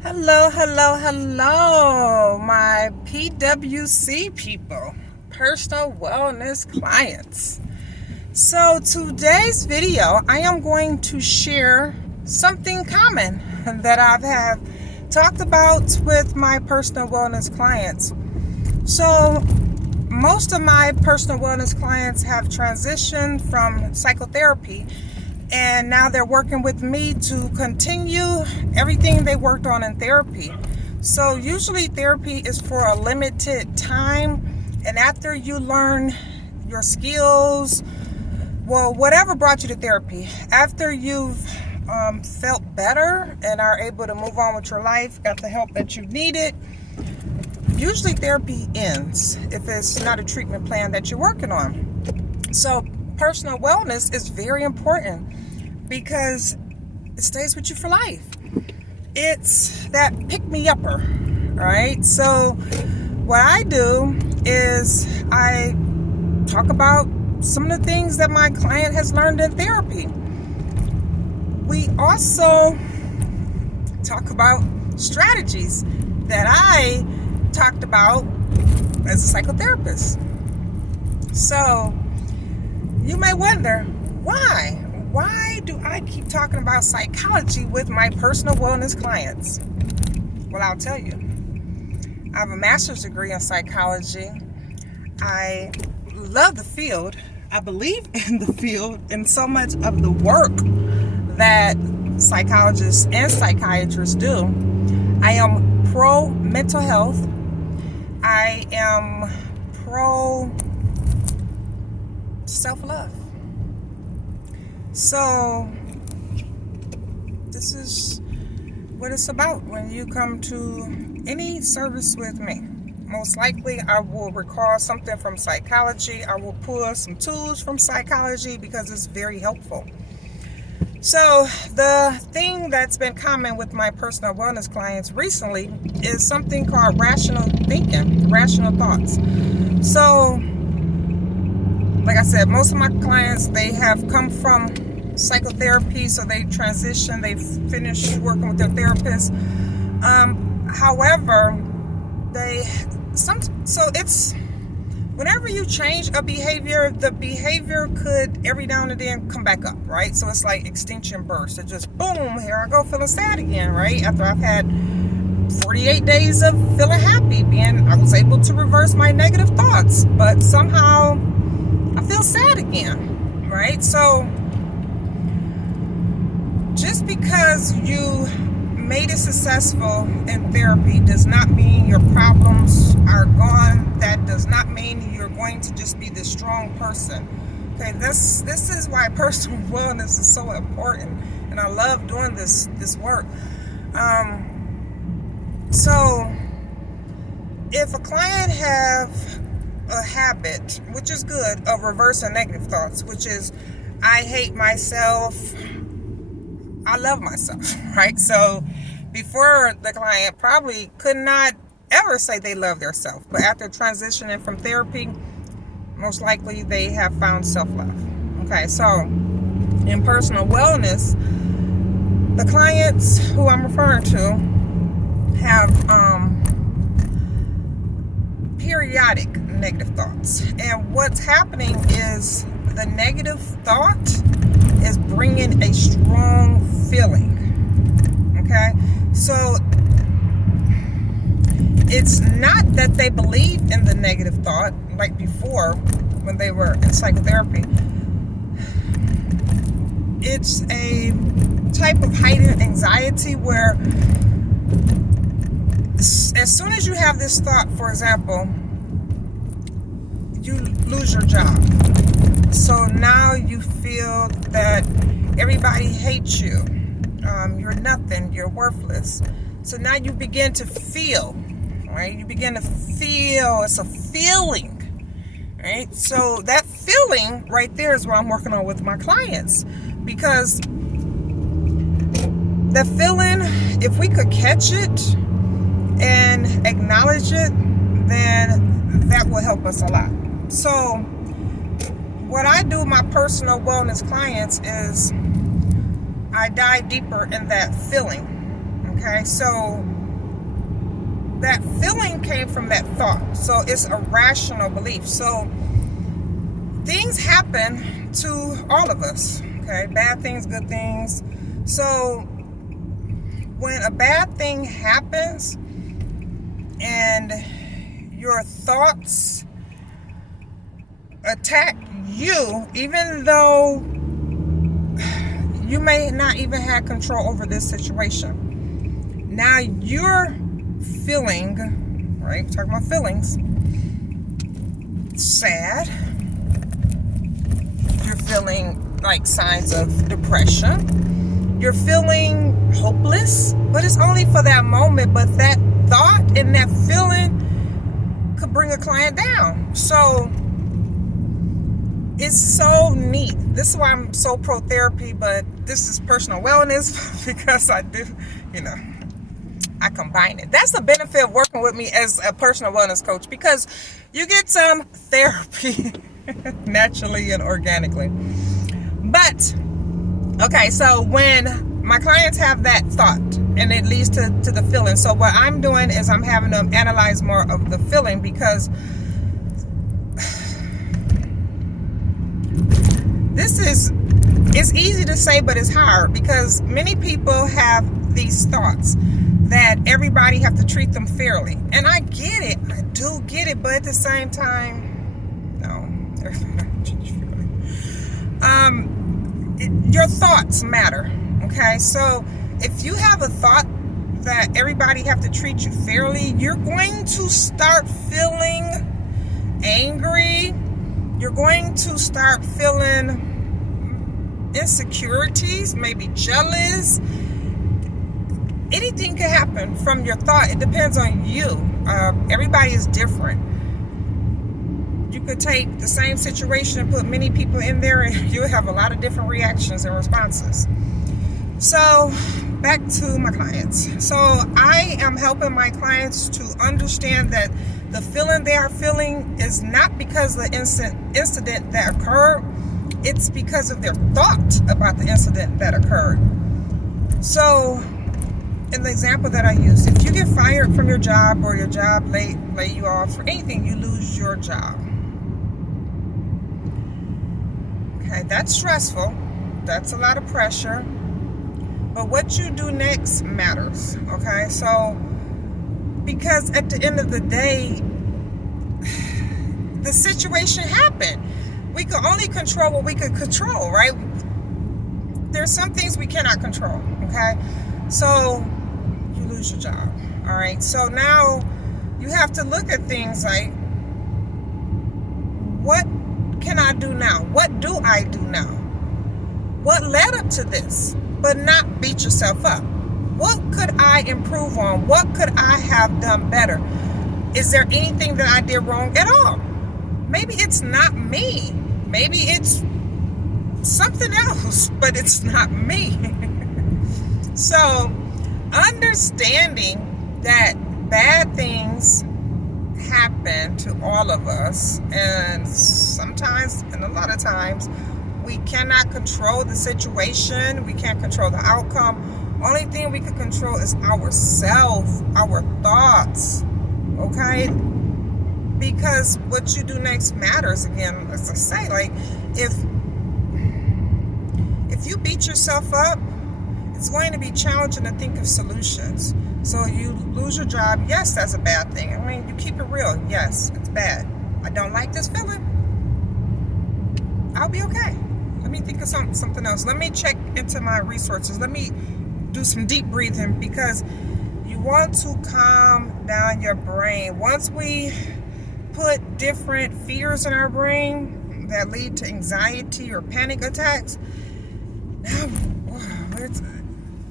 Hello, hello, hello, my PWC people, personal wellness clients. So today's video, I am going to share something common that I've have talked about with my personal wellness clients. So most of my personal wellness clients have transitioned from psychotherapy, and now they're working with me to continue everything they worked on in therapy. So usually therapy is for a limited time, and after you learn your skills, well, whatever brought you to therapy, after you've felt better and are able to move on with your life, got the help that you needed, usually therapy ends if it's not a treatment plan that you're working on. So personal wellness is very important because it stays with you for life. It's that pick-me-upper, right? So what I do is I talk about some of the things that my client has learned in therapy. We also talk about strategies that I talked about as a psychotherapist. So you may wonder, why? Why do I keep talking about psychology with my personal wellness clients? Well, I'll tell you. I have a master's degree in psychology. I love the field. I believe in the field and so much of the work that psychologists and psychiatrists do. I am pro mental health. I am pro self-love. So this is what it's about when you come to any service with me. Most likely I will recall something from psychology. I will pull some tools from psychology because it's very helpful. So the thing that's been common with my personal wellness clients recently is something called rational thinking, rational thoughts. So like I said, most of my clients, they have come from psychotherapy, so they transition, they finish working with their therapist. However, so it's whenever you change a behavior, the behavior could every now and then come back up, right? So it's like extinction burst. It just boom, here I go feeling sad again, right? After I've had 48 days of feeling happy, I was able to reverse my negative thoughts, but somehow I feel sad again, right? So just because you made it successful in therapy does not mean your problems are gone. That does not mean you're going to just be this strong person. Okay, this is why personal wellness is so important, and I love doing this work. So if a client have a habit, which is good, of reversing negative thoughts, which is I hate myself, I love myself, right? So before, the client probably could not ever say they love their self, but after transitioning from therapy, most likely they have found self-love. Okay, so in personal wellness, the clients who I'm referring to have periodic negative thoughts, and what's happening is the negative thought is bringing a strong feeling. Okay, so it's not that they believe in the negative thought like before when they were in psychotherapy. It's a type of heightened anxiety where as soon as you have this thought, for example, you lose your job. So now you feel that everybody hates you. You're nothing. You're worthless. So now you begin to feel, right? You begin to feel. It's a feeling, right? So that feeling right there is what I'm working on with my clients, because the feeling, if we could catch it and acknowledge it, then that will help us a lot. So what I do with my personal wellness clients is I dive deeper in that feeling. Okay, so that feeling came from that thought. So it's a rational belief. So things happen to all of us. Okay, bad things, good things. So when a bad thing happens and your thoughts attack you, even though you may not even have control over this situation, now you're feeling, right? We're talking about feelings. Sad. You're feeling like signs of depression. You're feeling hopeless, but it's only for that moment. But that thought and that feeling could bring a client down. So it's so neat. This is why I'm so pro therapy, but this is personal wellness because I do, I combine it. That's the benefit of working with me as a personal wellness coach, because you get some therapy naturally and organically. But, okay, so when my clients have that thought and it leads to the feeling, so what I'm doing is I'm having them analyze more of the feeling, because it's easy to say, but it's hard, because many people have these thoughts that everybody have to treat them fairly. And I get it. I do get it. But at the same time, no, everybody don't treat you fairly. Your thoughts matter. Okay? So if you have a thought that everybody have to treat you fairly, you're going to start feeling angry. You're going to start feeling insecurities, maybe jealous. Anything can happen from your thought. It depends on you. Everybody is different. You could take the same situation and put many people in there, and you'll have a lot of different reactions and responses. So back to my clients. So I am helping my clients to understand that the feeling they are feeling is not because of the incident that occurred. It's because of their thought about the incident that occurred. So in the example that I use, if you get fired from your job, or your job lay you off for anything, you lose your job. Okay, that's stressful. That's a lot of pressure. But what you do next matters. Okay, so because at the end of the day, the situation happened. We can only control what we can control, right? There's some things we cannot control, okay? So you lose your job, all right? So now you have to look at things like, what can I do now? What do I do now? What led up to this? But not beat yourself up. What could I improve on? What could I have done better? Is there anything that I did wrong at all? Maybe it's not me. Maybe it's something else, but it's not me. So understanding that bad things happen to all of us, and sometimes, and a lot of times, we cannot control the situation. We can't control the outcome. Only thing we can control is ourselves, our thoughts, okay? Because what you do next matters. Again, as I say, like, if you beat yourself up, it's going to be challenging to think of solutions. So you lose your job. Yes, that's a bad thing. I mean, you keep it real. Yes, it's bad. I don't like this feeling. I'll be okay. Let me think of something else. Let me check into my resources. Let me do some deep breathing, because you want to calm down your brain. Once we put different fears in our brain that lead to anxiety or panic attacks, now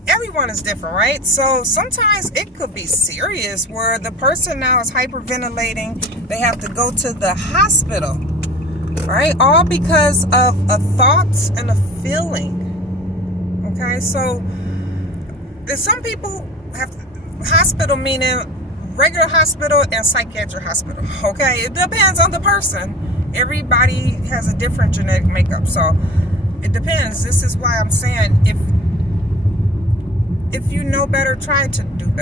everyone is different, right? So sometimes it could be serious, where the person now is hyperventilating. They have to go to the hospital, right? All because of a thought and a feeling. Okay, so there's some people have hospital, meaning regular hospital and psychiatric hospital. Okay, it depends on the person. Everybody has a different genetic makeup, so it depends. This is why I'm saying, if if you know better, try to do better.